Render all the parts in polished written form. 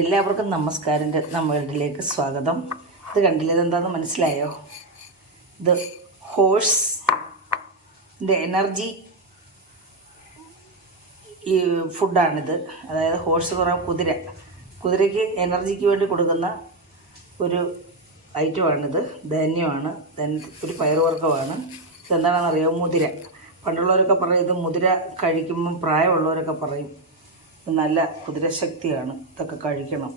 എല്ലാവർക്കും നമസ്കാരം. നമ്മളിലേക്ക് സ്വാഗതം. ഇത് കണ്ടില്ലേ, ഇതെന്താണെന്ന് മനസ്സിലായോ? ഇത് ഹോഴ്സിൻ്റെ എനർജി ഈ ഫുഡാണിത്. അതായത് ഹോഴ്സ് എന്ന് പറയുമ്പോൾ കുതിരയ്ക്ക് എനർജിക്ക് വേണ്ടി കൊടുക്കുന്ന ഒരു ഐറ്റമാണിത്. ധാന്യമാണ്, ഒരു പയറുവർഗ്ഗമാണ്. ഇതെന്താണെന്നറിയാമോ? മുതിര. പണ്ടുള്ളവരൊക്കെ പറയും ഇത് മുതിര കഴിക്കുമ്പം, പ്രായമുള്ളവരൊക്കെ പറയും നല്ല കുതിരശക്തിയാണ്, ഇതൊക്കെ കഴിക്കണം.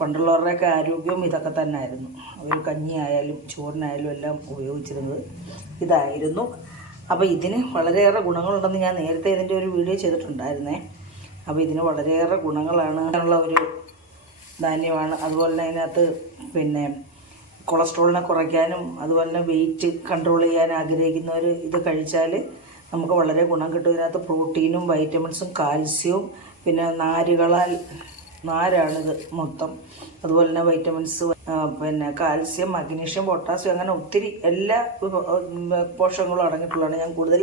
പണ്ടുള്ളവരുടെയൊക്കെ ആരോഗ്യം ഇതൊക്കെ തന്നെ ആയിരുന്നു. അവർ കഞ്ഞിയായാലും ചോറിനായാലും എല്ലാം ഉപയോഗിച്ചിരുന്നത് ഇതായിരുന്നു. അപ്പോൾ ഇതിന് വളരെയേറെ ഗുണങ്ങളുണ്ടെന്ന് ഞാൻ നേരത്തെ ഇതിൻ്റെ ഒരു വീഡിയോ ചെയ്തിട്ടുണ്ടായിരുന്നേ. അപ്പോൾ ഇതിന് വളരെയേറെ ഗുണങ്ങളാണ് ഉള്ള ഒരു ധാന്യമാണ്. അതുപോലെ തന്നെ അതിനകത്ത് കൊളസ്ട്രോളിനെ കുറയ്ക്കാനും അതുപോലെ തന്നെ വെയിറ്റ് കൺട്രോൾ ചെയ്യാൻ ആഗ്രഹിക്കുന്നവർ ഇത് കഴിച്ചാൽ നമുക്ക് വളരെ ഗുണം കിട്ടും. ഇതിനകത്ത് പ്രോട്ടീനും വൈറ്റമിൻസും കാൽസ്യവും പിന്നെ നാരാണിത് മൊത്തം. അതുപോലെ തന്നെ വൈറ്റമിൻസ്, കാൽസ്യം, മഗ്നീഷ്യം, പൊട്ടാസ്യം, അങ്ങനെ ഒത്തിരി എല്ലാ പോഷകങ്ങളും അടങ്ങിയിട്ടുള്ളതാണ്. ഞാൻ കൂടുതൽ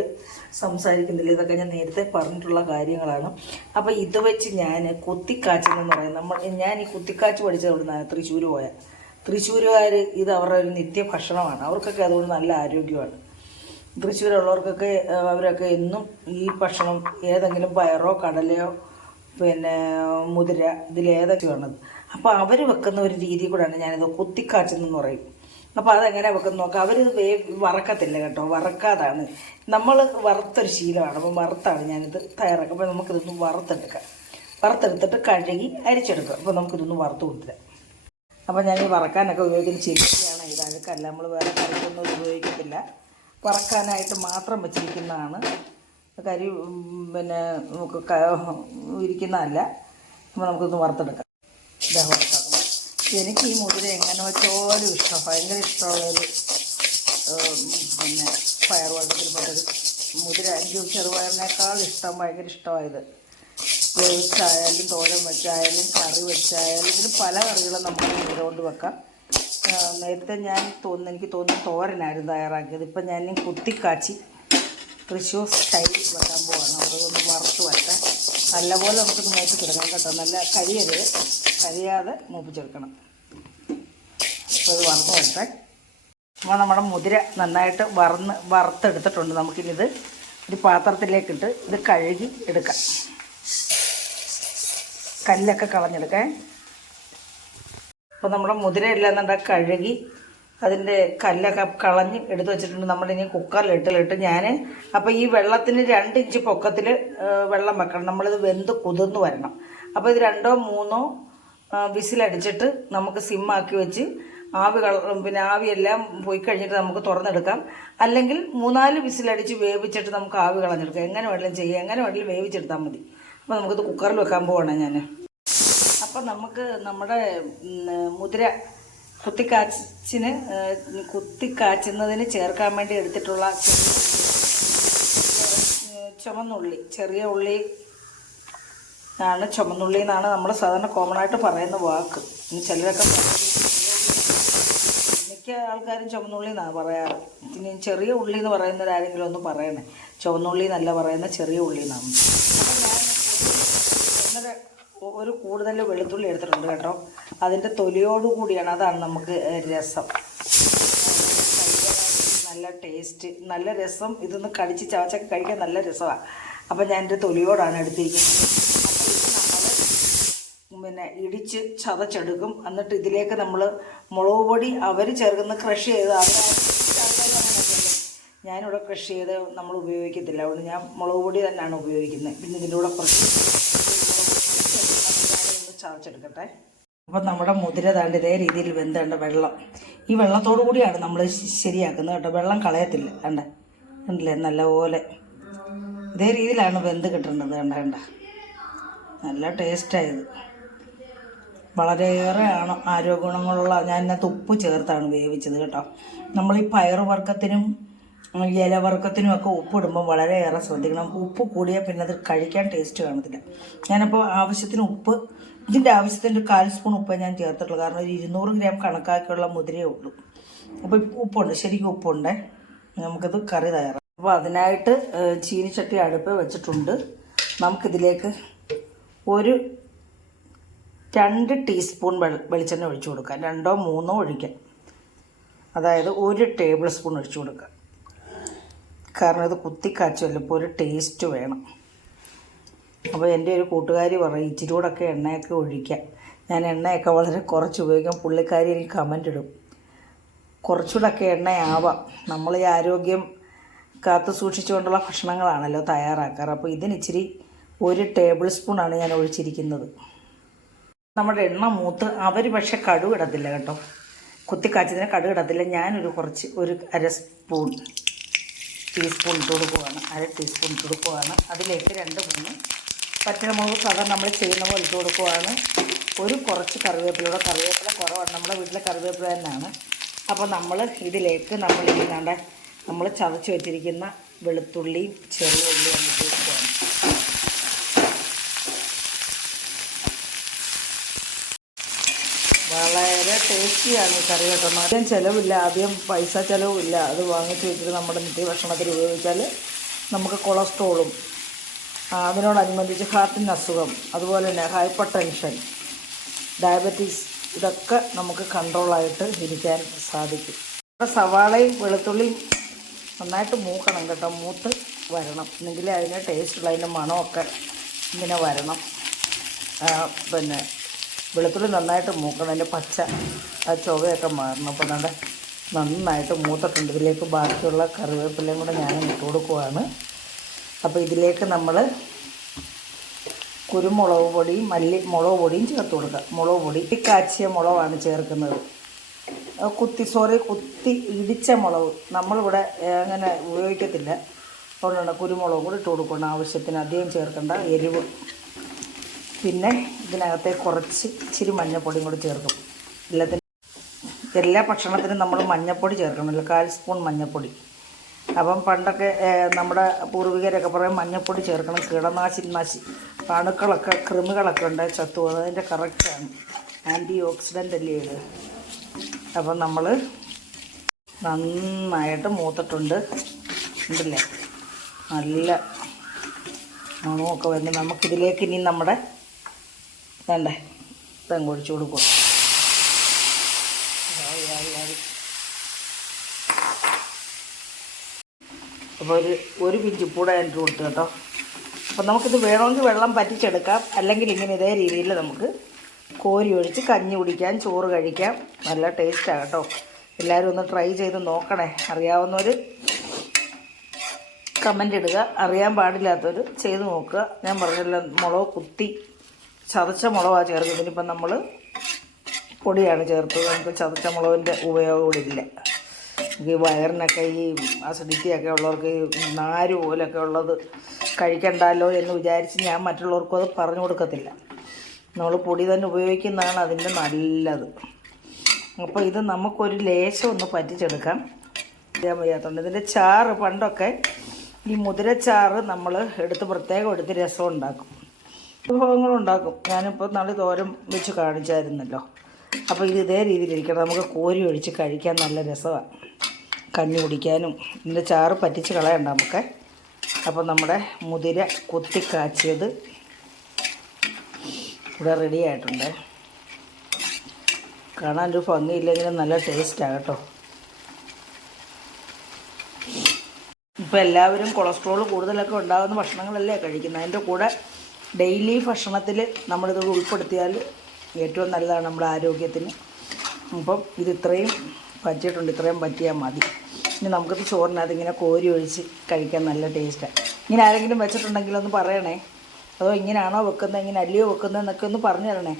സംസാരിക്കുന്നില്ല, ഇതൊക്കെ ഞാൻ നേരത്തെ പറഞ്ഞിട്ടുള്ള കാര്യങ്ങളാണ്. അപ്പോൾ ഇത് വെച്ച് ഞാൻ കുത്തിക്കാച്ചെന്ന് പറയും. ഞാൻ ഈ കുത്തിക്കാച്ച് പഠിച്ചത് അവിടെ നിന്നാണ്. തൃശ്ശൂരുകാർ ഇത് അവരുടെ ഒരു നിത്യഭക്ഷണമാണ്. അവർക്കൊക്കെ അതുകൊണ്ട് നല്ല ആരോഗ്യമാണ്. തൃശ്ശൂരുള്ളവർക്കൊക്കെ അവരൊക്കെ എന്നും ഈ ഭക്ഷണം, ഏതെങ്കിലും പയറോ കടലയോ മുതിര, ഇതിലേതൊക്കെയാണത്. അപ്പോൾ അവർ വെക്കുന്ന ഒരു രീതി കൂടെയാണ് ഞാനിത് കുത്തിക്കാച്ചെന്ന് പറയും. അപ്പോൾ അതെങ്ങനെ വെക്കുന്ന നോക്കാം. അവരിത് വറക്കത്തില്ല കേട്ടോ, വറക്കാതാണ്. നമ്മൾ വറുത്തൊരു ശീലമാണ്. അപ്പോൾ വറുത്താണ് ഞാനിത് തയ്യാറാക്കുക. അപ്പോൾ നമുക്കിതൊന്ന് വറുത്തെടുത്തിട്ട് കഴുകി അരിച്ചെടുക്കുക. അപ്പോൾ നമുക്കിതൊന്ന് വറുത്ത് കൊടുത്തില്ല. അപ്പോൾ ഞാൻ ഈ വറക്കാനൊക്കെ ഉപയോഗിക്കുന്ന ചെല്ലിയാണ്. ഇത് അഴുക്കല്ല, നമ്മൾ വേറെ കറിക്കൊന്നും ഉപയോഗിക്കത്തില്ല. വറക്കാനായിട്ട് മാത്രം വെച്ചിരിക്കുന്നതാണ്. കരി നമുക്ക് ഇരിക്കുന്നതല്ല. അപ്പോൾ നമുക്കൊന്ന് വറുത്തെടുക്കാം. ഇതാ വറുത്താക്കണം. എനിക്ക് ഈ മുതിര എങ്ങനെ വെച്ചാലും ഇഷ്ടം, ഭയങ്കര ഇഷ്ടമുള്ളൊരു പയറുവർഗ്ഗത്തിൽപ്പെട്ടൊരു മുതിര. എനിക്ക് ചെറുപയറിനേക്കാൾ ഇഷ്ടം, ഭയങ്കര ഇഷ്ടമായത്. വേവിച്ചായാലും തോരൻ വെച്ചായാലും കറി വെച്ചായാലും ഇതിന് പല കറികളും നമുക്ക് മുതിര കൊണ്ട് വെക്കാം. നേരത്തെ എനിക്ക് തോന്നുന്നു തോരനായിരുന്നു തയ്യാറാക്കിയത്. ഇപ്പം ഞാൻ കുത്തിക്കാച്ചി തൃശ്ശൂർ സ്റ്റൈൽ വെക്കാൻ പോവാണ്. അതൊന്ന് വറുത്ത് വെക്കാൻ നല്ലപോലെ നമുക്കിത് മൂപ്പിച്ചെടുക്കണം കേട്ടോ. നല്ല കരിയാതെ മൂപ്പിച്ചെടുക്കണം. അപ്പോൾ ഇത് വറുത്ത് വെക്കാൻ. അപ്പോൾ നമ്മുടെ മുതിര നന്നായിട്ട് വറുത്തെടുത്തിട്ടുണ്ട്. നമുക്കിനിത് ഒരു പാത്രത്തിലേക്കിട്ട് ഇത് കഴുകി എടുക്കാം. കല്ലൊക്കെ കളഞ്ഞെടുക്കാൻ. അപ്പോൾ നമ്മുടെ മുതിരയെല്ലാം എന്താ കഴുകി അതിൻ്റെ കല്ലൊക്കെ കളഞ്ഞ് എടുത്ത് വെച്ചിട്ടുണ്ട്. നമ്മളിനി കുക്കറിലിട്ട് അപ്പോൾ ഈ വെള്ളത്തിന് 2 ഇഞ്ച് പൊക്കത്തിൽ വെള്ളം വെക്കണം. നമ്മളിത് വെന്ത് കുതിർന്ന് വരണം. അപ്പോൾ ഇത് 2 or 3 വിസിലടിച്ചിട്ട് നമുക്ക് സിമ്മാക്കി വെച്ച് ആവിയെല്ലാം പോയി കഴിഞ്ഞിട്ട് നമുക്ക് തുറന്നെടുക്കാം. അല്ലെങ്കിൽ 3-4 വിസിലടിച്ച് വേവിച്ചിട്ട് നമുക്ക് ആവി കളഞ്ഞെടുക്കാം. എങ്ങനെ വേണമെങ്കിലും ചെയ്യാം, എങ്ങനെ വേണമെങ്കിലും വേവിച്ചെടുത്താൽ മതി. അപ്പോൾ നമുക്കിത് കുക്കറിൽ വെക്കാൻ പോവാണ് ഞാൻ. അപ്പം നമുക്ക് നമ്മുടെ മുതിര കുത്തിക്കാച്ചുന്നതിന് ചേർക്കാൻ വേണ്ടി എടുത്തിട്ടുള്ള ചുമന്നുള്ളി, ചെറിയ ഉള്ളി ആണ്. ചുമന്നുള്ളി എന്നാണ് നമ്മൾ സാധാരണ കോമൺ ആയിട്ട് പറയുന്ന വാക്ക്. ചിലരൊക്കെ മിക്ക ആൾക്കാരും ചുമന്നുള്ളി എന്നാണ് പറയാറ്. ഇനി ചെറിയ ഉള്ളി എന്ന് പറയുന്നവരാരെങ്കിലും ഒന്ന് പറയണേ. ചുവന്നുള്ളി എന്നല്ല പറയുന്ന, ചെറിയ ഉള്ളി എന്നാണ്. അപ്പോൾ ഒരു കൂടുതൽ വെളുത്തുള്ളി എടുത്തിട്ടുണ്ട് കേട്ടോ. അതിൻ്റെ തൊലിയോടുകൂടിയാണ്. അതാണ് നമുക്ക് രസം, നല്ല ടേസ്റ്റ്, നല്ല രസം. ഇതൊന്ന് കടിച്ച് ചവച്ചൊക്കെ കഴിക്കാൻ നല്ല രസമാണ്. അപ്പോൾ ഞാൻ എൻ്റെ തൊലിയോടാണ് എടുത്തിരിക്കുന്നത്. അപ്പോൾ ഇത് നമ്മൾ ഇടിച്ച് ചതച്ചെടുക്കും. എന്നിട്ട് ഇതിലേക്ക് നമ്മൾ മുളക് പൊടി അവർ ചേർക്കുന്ന ക്രഷ് ചെയ്ത്, ഞാനിവിടെ ക്രഷ് ചെയ്ത് നമ്മൾ ഉപയോഗിക്കത്തില്ല. അതുകൊണ്ട് ഞാൻ മുളക് പൊടി തന്നെയാണ് ഉപയോഗിക്കുന്നത്. പിന്നെ ഇതിൻ്റെ കൂടെ കുറച്ച് ചതച്ചെടുക്കട്ടെ. അപ്പം നമ്മുടെ മുതിര താണ്ട് ഇതേ രീതിയിൽ വെന്തേണ്ട വെള്ളം, ഈ വെള്ളത്തോടു കൂടിയാണ് നമ്മൾ ശരിയാക്കുന്നത് കേട്ടോ. വെള്ളം കളയത്തില്ല. കണ്ടില്ലേ, നല്ലപോലെ ഇതേ രീതിയിലാണ് വെന്ത് കിട്ടുന്നത്. കണ്ട നല്ല ടേസ്റ്റായത്. വളരെയേറെ ആരോഗ്യ ഗുണങ്ങളുള്ള, ഞാൻ ഇതിനകത്ത് ഉപ്പ് ചേർത്താണ് വേവിച്ചത് കേട്ടോ. നമ്മൾ ഈ പയറുവർഗ്ഗത്തിനും ഇലവർഗ്ഗത്തിനും ഒക്കെ ഉപ്പിടുമ്പോൾ വളരെയേറെ ശ്രദ്ധിക്കണം. ഉപ്പ് കൂടിയാൽ പിന്നെ അത് കഴിക്കാൻ ടേസ്റ്റ് കാണത്തില്ല. ഞാനപ്പോൾ ആവശ്യത്തിന് ഉപ്പ്, ഇതിൻ്റെ ആവശ്യത്തിൻ്റെ 1/4 സ്പൂൺ ഉപ്പേ ഞാൻ ചേർത്തിട്ടുള്ളൂ. കാരണം ഒരു 200 ഗ്രാം കണക്കാക്കിയുള്ള മുതിരയേ ഉള്ളൂ. അപ്പോൾ ഉപ്പുണ്ട്, ശരിക്കും ഉപ്പുണ്ട്. നമുക്കിത് കറി തയ്യാറാക്കാം. അപ്പോൾ അതിനായിട്ട് ചീനിച്ചട്ടി അടുപ്പ് വെച്ചിട്ടുണ്ട്. നമുക്കിതിലേക്ക് ഒരു 2 ടീസ്പൂൺ വെളിച്ചെണ്ണ ഒഴിച്ചു കൊടുക്കുക. 2 3 ഒഴിക്കാം. അതായത് 1 ടേബിൾ സ്പൂൺ ഒഴിച്ചു കൊടുക്കുക. കാരണം ഇത് കുത്തിക്കാച്ചുമല്ലോ, ഇപ്പോൾ ഒരു ടേസ്റ്റ് വേണം. അപ്പോൾ എൻ്റെ ഒരു കൂട്ടുകാരി പറയും ഇച്ചിരി കൂടെയൊക്കെ എണ്ണയൊക്കെ ഒഴിക്കാം. ഞാൻ എണ്ണയൊക്കെ വളരെ കുറച്ച് ഉപയോഗിക്കാം. പുള്ളിക്കാരി എനിക്ക് കമൻ്റ് ഇടും കുറച്ചുകൂടെയൊക്കെ എണ്ണയാവാം. നമ്മൾ ഈ ആരോഗ്യം കാത്തു സൂക്ഷിച്ചുകൊണ്ടുള്ള ഭക്ഷണങ്ങളാണല്ലോ തയ്യാറാക്കാറ്. അപ്പോൾ ഇതിനിച്ചിരി 1 ടേബിൾ സ്പൂണാണ് ഞാൻ ഒഴിച്ചിരിക്കുന്നത്. നമ്മുടെ എണ്ണ മൂത്ത് അവർ പക്ഷേ കടുക് ഇടത്തില്ല കേട്ടോ. കുത്തിക്കാച്ചതിന് കടുക് ഇടത്തില്ല. ഞാനൊരു കുറച്ച് ഒരു ടീസ്പൂൺ ഇട്ട് കൊടുക്കുവാണ്. 1/2 ടീസ്പൂൺ ഇട്ട് കൊടുക്കുവാണ്. അതിലേക്ക് 2-3 പച്ചമുളക് സാധാരണ നമ്മൾ ചെയ്യുന്ന പോലെ ഇട്ട് കൊടുക്കുവാണ്. കുറച്ച് കറിവേപ്പില കുറവാണ്. നമ്മുടെ വീട്ടിലെ കറിവേപ്പില തന്നെയാണ്. അപ്പോൾ നമ്മൾ ഇതിലേക്ക് നമ്മൾ ചതച്ച് വെച്ചിരിക്കുന്ന വെളുത്തുള്ളിയും ചെറിയ ഉള്ളിയും ഇട്ട് കൊടുക്കുവാണ്. വളരെ ടേസ്റ്റിയാണ് ഈ കറി കേട്ടോ. അധികം ചിലവില്ല, അധികം പൈസ ചിലവുമില്ല. അത് വാങ്ങിച്ച് വെച്ചിട്ട് നമ്മുടെ നിത്യഭക്ഷണത്തിൽ ഉപയോഗിച്ചാൽ നമുക്ക് കൊളസ്ട്രോളും അതിനോടനുബന്ധിച്ച് ഹാർട്ടിന് അസുഖം, അതുപോലെ തന്നെ ഹൈപ്പർ ടെൻഷൻ, ഡയബറ്റീസ് ഇതൊക്കെ നമുക്ക് കൺട്രോളായിട്ട് ഇരിക്കാൻ സാധിക്കും. സവാളയും വെളുത്തുള്ളിയും നന്നായിട്ട് മൂക്കണം കേട്ടോ. മൂത്ത് വരണം, എന്നെങ്കിലേ അതിന് ടേസ്റ്റുള്ള അതിൻ്റെ മണമൊക്കെ ഇങ്ങനെ വരണം. പിന്നെ വെളുത്തുള്ളി നന്നായിട്ട് മൂക്കണം, അതിൻ്റെ പച്ച ചുവയൊക്കെ മാറണം. അപ്പോൾ നന്നായിട്ട് മൂത്തിട്ടുണ്ട്. ഇതിലേക്ക് ബാക്കിയുള്ള കറിവേപ്പിലയും കൂടെ ഞാൻ ഇട്ട് കൊടുക്കുവാണ്. അപ്പോൾ ഇതിലേക്ക് നമ്മൾ കുരുമുളക് പൊടിയും മുളക് പൊടിയും ചേർത്ത് കൊടുക്കുക. മുളക് പൊടി കാച്ചിയ മുളകാണ് ചേർക്കുന്നത്. കുത്തി ഇടിച്ച മുളക് നമ്മളിവിടെ അങ്ങനെ ഉപയോഗിക്കത്തില്ല. അതുകൊണ്ടാണ് കുരുമുളക് കൂടി ഇട്ട് കൊടുക്കണം. ആവശ്യത്തിന് അധികം ചേർക്കേണ്ട എരിവ്. പിന്നെ ഇതിനകത്തെ ഇച്ചിരി മഞ്ഞൾപ്പൊടിയും കൂടി ചേർക്കും. എല്ലാ ഭക്ഷണത്തിനും നമ്മൾ മഞ്ഞൾപ്പൊടി ചേർക്കണമല്ലോ, 1/4 സ്പൂൺ മഞ്ഞൾപ്പൊടി. അപ്പം പണ്ടൊക്കെ നമ്മുടെ പൂർവികരൊക്കെ പറയും മഞ്ഞൾപ്പൊടി ചേർക്കണം, കീടനാശിനി അണുക്കളൊക്കെ കൃമികളൊക്കെ ഉണ്ട് ചത്തു. അതിൻ്റെ കറക്റ്റാണ്, ആൻറ്റി ഓക്സിഡൻ്റ് അല്ലേ ഇത്. അപ്പം നമ്മൾ നന്നായിട്ട് മൂത്തിട്ടുണ്ട് ഉണ്ടല്ലേ, നല്ല മണമൊക്കെ വരുന്നത്. നമുക്കിതിലേക്ക് ഇനി നമ്മുടെ തെങ്ങൊഴിച്ച് കൊടുക്കും. അപ്പോൾ ഒരു പിഞ്ച് കൂടെ ഇട്ട് കൊടുത്തു കേട്ടോ. അപ്പോൾ നമുക്കിത് വേണമെങ്കിൽ വെള്ളം പറ്റിച്ചെടുക്കാം, അല്ലെങ്കിൽ ഇങ്ങനെ ഇതേ രീതിയിൽ നമുക്ക് കോരി ഒഴിച്ച് കഞ്ഞി കുടിക്കാം, ചോറ് കഴിക്കാം. നല്ല ടേസ്റ്റാണ് കേട്ടോ. എല്ലാവരും ഒന്ന് ട്രൈ ചെയ്ത് നോക്കണേ. അറിയാവുന്നവർ കമൻ്റ് ഇടുക, അറിയാൻ പാടില്ലാത്തവർ ചെയ്ത് നോക്കുക. ഞാൻ പറഞ്ഞല്ലോ, മുളക് ചതച്ച മുളകാണ് ചേർക്കുന്നത്. ഇനിയിപ്പം നമ്മൾ പൊടിയാണ് ചേർത്തത്. നമുക്ക് ചതച്ച മുളകിൻ്റെ ഉപയോഗം കൂടി ഇല്ല. ഈ വയറിനൊക്കെ ഈ അസിഡിറ്റിയൊക്കെ ഉള്ളവർക്ക് നാര് പോലൊക്കെ ഉള്ളത് കഴിക്കണ്ടല്ലോ എന്ന് വിചാരിച്ച് ഞാൻ മറ്റുള്ളവർക്കും അത് പറഞ്ഞു കൊടുക്കത്തില്ല. നമ്മൾ പൊടി തന്നെ ഉപയോഗിക്കുന്നതാണ് അതിൻ്റെ നല്ലത്. അപ്പോൾ ഇത് നമുക്കൊരു ലേശം ഒന്ന് പറ്റിച്ചെടുക്കാം. ചെയ്യാൻ വയ്യാത്തതുകൊണ്ട് ഇതിൻ്റെ ചാറ് പണ്ടൊക്കെ ഈ മുതിരച്ചാറ് നമ്മൾ പ്രത്യേകം എടുത്ത് രസം ഉണ്ടാക്കും, വിഭവങ്ങളുണ്ടാക്കും. ഞാനിപ്പോൾ നാളെ തോരൻ വെച്ച് കാണിച്ചായിരുന്നല്ലോ. അപ്പോൾ ഇത് ഇതേ രീതിയിലിരിക്കണം. നമുക്ക് കോരി ഒഴിച്ച് കഴിക്കാൻ നല്ല രസമാണ്, കഞ്ഞി കുടിക്കാനും. ഇതിൻ്റെ ചാറ് പറ്റിച്ച് കളയണ്ട നമുക്ക്. അപ്പോൾ നമ്മുടെ മുതിര കുത്തിക്കാച്ചിയത് ഇവിടെ റെഡി ആയിട്ടുണ്ട്. കാണാനൊരു ഭംഗിയില്ലെങ്കിലും നല്ല ടേസ്റ്റാണ് കേട്ടോ. ഇപ്പോൾ എല്ലാവരും കൊളസ്ട്രോൾ കൂടുതലൊക്കെ ഉണ്ടാകുന്ന ഭക്ഷണങ്ങളല്ലേ കഴിക്കുന്നത്. അതിൻ്റെ കൂടെ ഡെയിലി ഭക്ഷണത്തിൽ നമ്മളിത് ഉൾപ്പെടുത്തിയാൽ ഏറ്റവും നല്ലതാണ് നമ്മുടെ ആരോഗ്യത്തിന്. അപ്പം ഇത് ഇത്രയും പറ്റിയിട്ടുണ്ട്, ഇത്രയും പറ്റിയാൽ മതി. ഇനി നമുക്കിത് ചോറിനകത്ത് ഇങ്ങനെ കോരി ഒഴിച്ച് കഴിക്കാൻ നല്ല ടേസ്റ്റാണ്. ഇങ്ങനെ ആരെങ്കിലും വെച്ചിട്ടുണ്ടെങ്കിൽ ഒന്ന് പറയണേ. അതോ ഇങ്ങനെയാണോ വെക്കുന്നത്, ഇങ്ങനെ അല്ലയോ വെക്കുന്നതെന്നൊക്കെ ഒന്ന് പറഞ്ഞു തരണേ.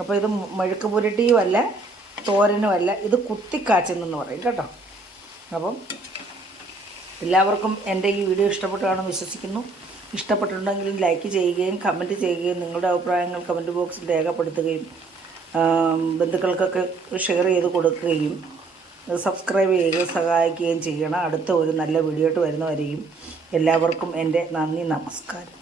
അപ്പോൾ ഇത് മെഴുക്ക് പുരട്ടിയുമല്ല തോരനുമല്ല, ഇത് കുത്തിക്കാച്ചെന്നു പറയും കേട്ടോ. അപ്പം എല്ലാവർക്കും എൻ്റെ ഈ വീഡിയോ ഇഷ്ടപ്പെട്ടു കാണുമെന്ന് വിശ്വസിക്കുന്നു. ഇഷ്ടപ്പെട്ടിട്ടുണ്ടെങ്കിൽ ലൈക്ക് ചെയ്യുകയും കമൻറ്റ് ചെയ്യുകയും നിങ്ങളുടെ അഭിപ്രായങ്ങൾ കമൻറ്റ് ബോക്സിൽ രേഖപ്പെടുത്തുകയും ബന്ധുക്കൾക്കൊക്കെ ഷെയർ ചെയ്ത് കൊടുക്കുകയും സബ്സ്ക്രൈബ് ചെയ്യുകയും സഹായിക്കുകയും ചെയ്യണം. അടുത്ത ഒരു നല്ല വീഡിയോ ആയിട്ട് വരുന്നവരെയും എല്ലാവർക്കും എൻ്റെ നന്ദി, നമസ്കാരം.